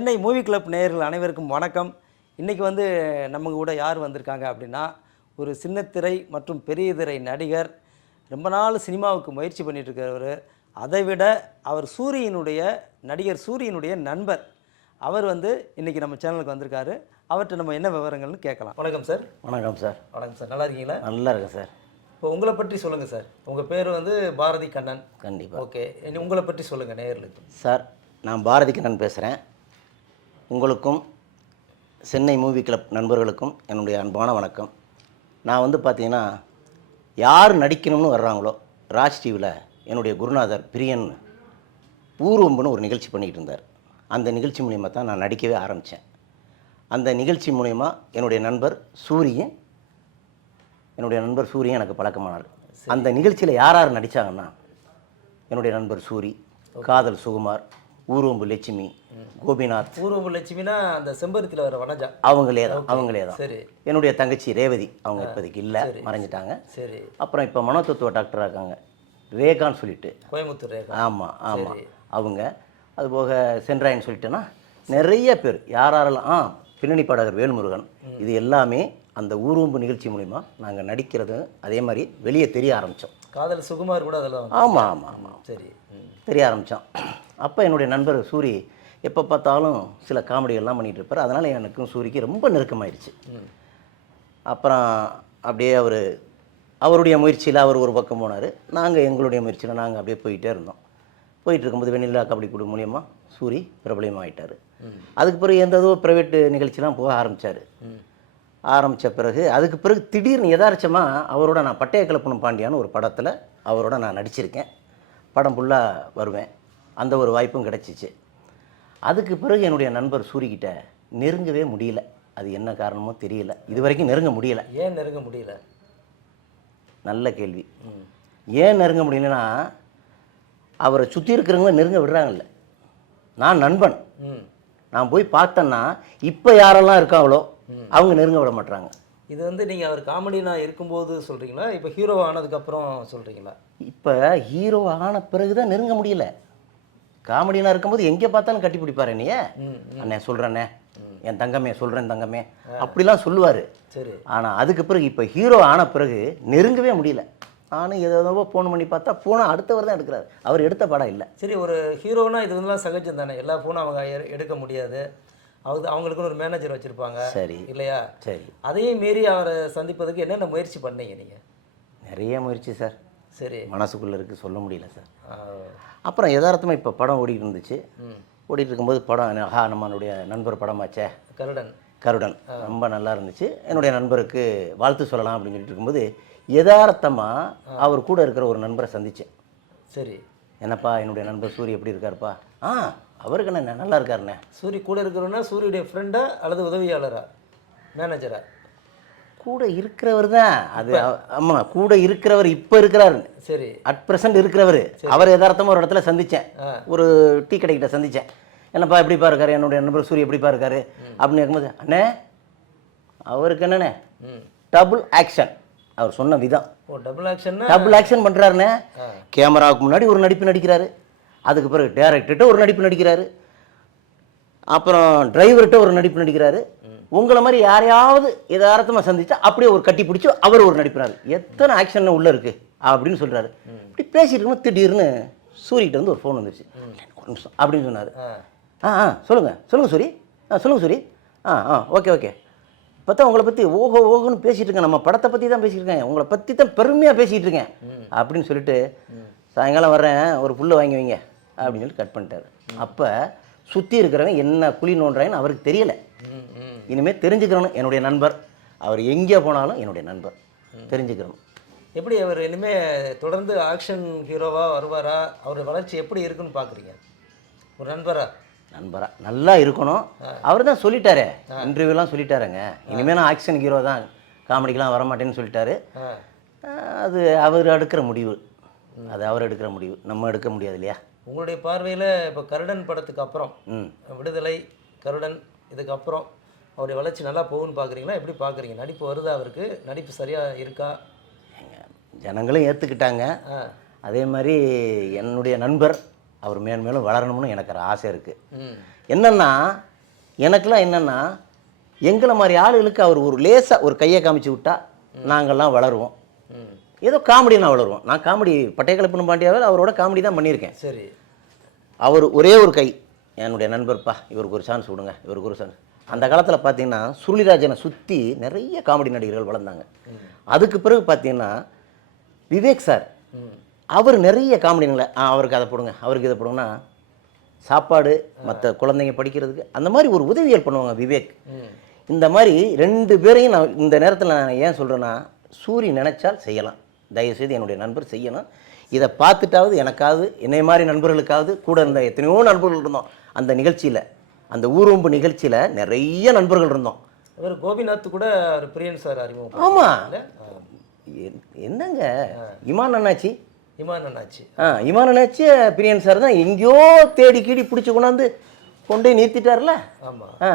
Chennai movie club நேயர்கள் அனைவருக்கும் வணக்கம். இன்றைக்கி வந்து நம்ம கூட யார் வந்திருக்காங்க அப்படின்னா ஒரு சின்னத்திரை மற்றும் பெரிய திரை நடிகர் ரொம்ப நாள் சினிமாவுக்கு முயற்சி பண்ணிட்டு இருக்கிறவர் அதை விட அவர் சூரியனுடைய நடிகர் சூரியனுடைய நண்பர். அவர் வந்து இன்றைக்கி நம்ம சேனலுக்கு வந்திருக்காரு. அவர்கிட்ட நம்ம என்ன விவரங்கள்னு கேட்கலாம். வணக்கம் சார். வணக்கம் சார். வணக்கம் சார். நல்லா இருக்கீங்களா? நல்லா இருக்கேன் சார். இப்போ உங்களை பற்றி சொல்லுங்கள் சார். உங்கள் பேர் வந்து பாரதி கண்ணன். கண்டிப்பாக ஓகே. இனி உங்களை பற்றி சொல்லுங்கள் நேயர்களுக்கு. சார் நான் பாரதி கண்ணன் பேசுகிறேன் உங்களுக்கும் சென்னை மூவி கிளப் நண்பர்களுக்கும் என்னுடைய அன்பான வணக்கம். நான் வந்து பார்த்தீங்கன்னா யார் நடிக்கணும்னு வர்றாங்களோ ராஜ் டிவியில் என்னுடைய குருநாதர் பிரியன் ஊர்வம்புன்னு ஒரு நிகழ்ச்சி பண்ணிக்கிட்டு இருந்தார். அந்த நிகழ்ச்சி மூலிமா தான் நான் நடிக்கவே ஆரம்பித்தேன். அந்த நிகழ்ச்சி மூலிமா என்னுடைய நண்பர் சூரியன் என்னுடைய நண்பர் சூரியன் எனக்கு பழக்கமானார். அந்த நிகழ்ச்சியில் யார் யார் நடித்தாங்கன்னா என்னுடைய நண்பர் சூரி காதல் சுகுமார் ஊர்வம்பு லட்சுமி கோபிநாத். பூர்வ லட்சுமினா அந்த செம்பருத்தியில் வர வனஜா. அவங்களே தான் அவங்களே தான். சரி. என்னுடைய தங்கச்சி ரேவதி அவங்க இப்போதைக்கு இல்லை மறைஞ்சிட்டாங்க. சரி. அப்புறம் இப்போ மனோதத்துவ டாக்டராக இருக்காங்க. ரேகான்னு சொல்லிட்டு. கோயம்புத்தூர் ரேகா. ஆமாம் ஆமாம் அவங்க. அதுபோக சென்றாயின்னு சொல்லிட்டேன்னா நிறைய பேர் யார் யாரெல்லாம் ஆ பின்னணி பாடகர் வேல்முருகன் இது எல்லாமே அந்த ஊர்வம்பு நிகழ்ச்சி மூலிமா நாங்கள் நடிக்கிறது அதே மாதிரி வெளியே தெரிய ஆரம்பித்தோம் காதல் சுகுமார் கூட அதில் ஆமாம் ஆமாம் ஆமாம் சரி. தெரிய ஆரம்பித்தோம் அப்போ என்னுடைய நண்பர் சூரி எப்போ பார்த்தாலும் சில காமெடிகள்லாம் பண்ணிகிட்டு இருப்பார். அதனால் எனக்கும் சூரிக்கு ரொம்ப நெருக்கமாயிருச்சு. ம். அப்புறம் அப்படியே அவர் அவருடைய முயற்சியில் அவர் ஒரு பக்கம் போனார். நாங்கள் எங்களுடைய முயற்சியில் நாங்கள் அப்படியே போயிட்டே இருந்தோம். போயிட்டு இருக்கும்போது வெண்ணிலா கபடி குழு மூலியமாக சூரி பிரபலியமாயிட்டார் அதுக்கு பிறகு எந்த ஏதோ ப்ரைவேட் நிகழ்ச்சிலாம் போக ஆரம்பித்தார். ஆரம்பித்த பிறகு அதுக்கு பிறகு திடீர்னு யதார்த்தமாக அவரோட நான் பட்டய கலப்பணம் பாண்டியான்னு ஒரு படத்தில் அவரோட நான் நடிச்சிருக்கேன். படம் ஃபுல்லாக வருவேன். அந்த ஒரு வாய்ப்பும் கிடச்சிச்சு. அதுக்கு பிறகு என்னுடைய நண்பர் சூரிக்கிட்ட நெருங்கவே முடியல. அது என்ன காரணமோ தெரியல. இது வரைக்கும் நெருங்க முடியல. ஏன் நெருங்க முடியல? நல்ல கேள்வி. ஏன் நெருங்க முடியலன்னா அவரை சுற்றி இருக்கிறவங்க நெருங்க விடுறாங்கல்ல. நான் நண்பன். நான் போய் பார்த்தேன்னா இப்போ யாரெல்லாம் இருக்காங்களோ அவங்க நெருங்க விட மாட்றாங்க. இது வந்து நீங்கள் அவர் காமெடினா இருக்கும்போது சொல்கிறீங்களா இப்போ ஹீரோ ஆனதுக்கப்புறம் சொல்கிறீங்களா இப்போ ஹீரோ ஆன பிறகு தான் நெருங்க முடியல. காமெடினா இருக்கும்போது எங்கே பார்த்தாலும் கட்டி பிடிப்பாரு என்னைய? அண்ணே சொல்கிறேண்ணே என் தங்கமே சொல்கிறேன் தங்கமே அப்படிலாம் சொல்லுவார். சரி. ஆனால் அதுக்கு பிறகு இப்போ ஹீரோ ஆன பிறகு நெருங்கவே முடியல. நானும் ஏதோ ஃபோன் பண்ணி பார்த்தா ஃபோனை அடுத்தவர் தான் எடுக்கிறாரு. அவர் எடுத்த படம் இல்லை. சரி ஒரு ஹீரோனா இது வந்துலாம் சகஜம் தானே. எல்லா ஃபோனும் அவங்க எடுக்க முடியாது. அவங்க அவங்களுக்குன்னு ஒரு மேனேஜர் வச்சுருப்பாங்க. சரி. இல்லையா? சரி. அதையும் மீறி அவரை சந்திப்பதுக்கு என்னென்ன முயற்சி பண்ணீங்க நீங்கள் நிறைய முயற்சி சார் சரி. மனசுக்குள்ளே இருக்குது சொல்ல முடியல சார். அப்புறம் யதார்த்தமாக இப்போ படம் ஓடிட்டு இருந்துச்சு. ஓடிட்டு இருக்கும்போது படம் ஆஹா நம்மளுடைய நண்பர் படமாச்சே. கருடன். கருடன். ரொம்ப நல்லா இருந்துச்சு. என்னுடைய நண்பருக்கு வாழ்த்து சொல்லலாம் அப்படின்னு சொல்லிட்டு இருக்கும்போது யதார்த்தமாக அவர் கூட இருக்கிற ஒரு நண்பரை சந்தித்தேன் சரி. என்னப்பா என்னுடைய நண்பர் சூரி எப்படி இருக்காருப்பா? ஆ அவருக்கு என்ன நல்லா இருக்காருண்ணே. சூரி கூட இருக்கிறவனா சூரியுடைய ஃப்ரெண்டா அல்லது உதவியாளரா? மேனேஜரா கூட இருக்கிறவர் தான். அது ஆமாம் கூட இருக்கிறவர் இப்போ இருக்கிறாரு. சரி. அட் ப்ரெசன்ட் இருக்கிறவர். அவர் யதார்த்தமாக ஒரு இடத்துல சந்தித்தேன். ஒரு டீ கடைக்கிட்ட சந்தித்தேன் என்னப்பா எப்படிப்பா இருக்காரு? என்னுடைய நண்பர் சூரி எப்படிப்பா இருக்காரு? அப்படின்னு கேட்கும்போது அண்ணே அவருக்கு என்னண்ணே? டபுள் ஆக்ஷன் அவர் சொன்ன விதம். டபுள் ஆக்ஷன்னா டபுள் ஆக்ஷன் பண்ணுறாருண்ணே கேமராவுக்கு முன்னாடி ஒரு நடிப்பு நடிக்கிறாரு. அதுக்கு பிறகு டேரக்டர்கிட்ட ஒரு நடிப்பு நடிக்கிறாரு. அப்புறம் டிரைவர்கிட்ட ஒரு நடிப்பு நடிக்கிறாரு. உங்களை மாதிரி யாரையாவது யதார்த்தமாக சந்திச்சா அப்படியே ஒரு கட்டி பிடிச்சி அவர் ஒரு நடிப்பினார் எத்தனை ஆக்ஷன் உள்ளே இருக்குது அப்படின்னு சொல்கிறாரு இப்படி பேசிட்டு இருக்கும்போது திடீர்னு சூரிகிட்ட இருந்து ஒரு ஃபோன் வந்துச்சு ஒரு நிமிஷம் அப்படின்னு சொன்னார். ஆ. ஆ சொல்லுங்கள் சொல்லுங்கள் சூரி. ஆ சொல்லுங்கள் சூரி. ஆ ஆ ஓகே ஓகே. பார்த்தா உங்களை பற்றி ஓஹோ ஓஹோன்னு பேசிகிட்டு இருக்கேன். நம்ம படத்தை பற்றி தான் பேசிட்டு இருக்கேன். உங்களை பற்றி தான் பெருமையாக பேசிகிட்டு இருக்கேன். அப்படின்னு சொல்லிட்டு சாயங்காலம் வர்றேன். ஒரு புல்லு வாங்கி வைங்க. அப்படின்னு சொல்லிட்டு கட் பண்ணிட்டாரு. அப்போ சுற்றி இருக்கிறவங்க என்ன குழி நோண்டுறாங்கன்னு அவருக்கு தெரியலை. இனிமேல் தெரிஞ்சுக்கிறணும் என்னுடைய நண்பர். அவர் எங்கே போனாலும் என்னுடைய நண்பர். தெரிஞ்சுக்கிறணும். எப்படி அவர் இனிமே தொடர்ந்து ஆக்ஷன் ஹீரோவா வருவாரா? அவர் வளர்ச்சி எப்படி இருக்குன்னு பார்க்குறீங்க? ஒரு நண்பரா? நண்பரா. நல்லா இருக்கணும். அவர் தான் சொல்லிட்டாரே. இன்டர்வியூலாம் சொல்லிட்டாருங்க. இனிமேல் நான் ஆக்ஷன் ஹீரோ தான். காமெடிக்கெலாம் வரமாட்டேன்னு சொல்லிட்டாரு. அது அவர் எடுக்கிற முடிவு. அது அவர் எடுக்கிற முடிவு. நம்ம எடுக்க முடியாது இல்லையா? உங்களுடைய பார்வையில் இப்போ கருடன் படத்துக்கு அப்புறம் விடுதலை கருடன் இதுக்கப்புறம் அவருடைய வளர்ச்சி நல்லா போகும்னு பார்க்குறீங்களா எப்படி பார்க்குறீங்க நடிப்பு வருதா அவருக்கு? நடிப்பு சரியாக இருக்கா? ஜனங்களும் ஏற்றுக்கிட்டாங்க அதே மாதிரி என்னுடைய நண்பர் அவர் மேன்மேலும் வளரணும்னு எனக்கு ஆசை இருக்குது என்னென்னா எனக்கெல்லாம் என்னென்னா எங்களை மாதிரி ஆளுகளுக்கு அவர் ஒரு லேசாக ஒரு கையை காமிச்சு விட்டா நாங்கள்லாம் வளருவோம். ஏதோ காமெடி நான் வளருவோம். நான் காமெடி பட்டையக்கலப்பன் பாண்டியாவில் அவரோட காமெடி தான் பண்ணியிருக்கேன். சரி. அவர் ஒரே ஒரு கை. என்னுடைய நண்பர்ப்பா இவருக்கு ஒரு சான்ஸ் கொடுங்க இவருக்கு ஒரு சான்ஸ் அந்த காலத்தில் பார்த்தீங்கன்னா சுருளிராஜனை சுற்றி நிறைய காமெடி நடிகர்கள் வளர்ந்தாங்க. அதுக்கு பிறகு பார்த்தீங்கன்னா விவேக் சார் அவர் நிறைய காமெடிங்களை ஆ அவருக்கு அதை போடுங்க அவருக்கு இதை போடுங்கன்னா சாப்பாடு மற்ற குழந்தைங்க படிக்கிறதுக்கு அந்த மாதிரி ஒரு உதவியல் பண்ணுவாங்க விவேக். இந்த மாதிரி ரெண்டு பேரையும் நான் இந்த நேரத்தில் நான் ஏன் சொல்கிறேன்னா சூரி நினைச்சால் செய்யலாம். தயவுசெய்து என்னுடைய நண்பர் செய்யணும். இதை பார்த்துட்டாவது எனக்காவது என்னை மாதிரி நண்பர்களுக்காவது கூட இருந்த எத்தனையோ நண்பர்கள் இருந்தோம் அந்த நிகழ்ச்சியில். அந்த ஊரொம்பு நிகழ்ச்சியில் நிறைய நண்பர்கள் இருந்தோம். இவர் கோபிநாத் கூட ஒரு பிரியன் சார் அறிமுகம் ஆமாம். என்னங்க? இமான் அண்ணாச்சி? இமான் அண்ணாச்சி. ஆ இமான் அண்ணாச்சி பிரியன் சார் தான் எங்கேயோ தேடி கீடி பிடிச்சி கொண்டாந்து கொண்டு போய் நிறுத்திட்டார்ல? ஆமா. ஆ.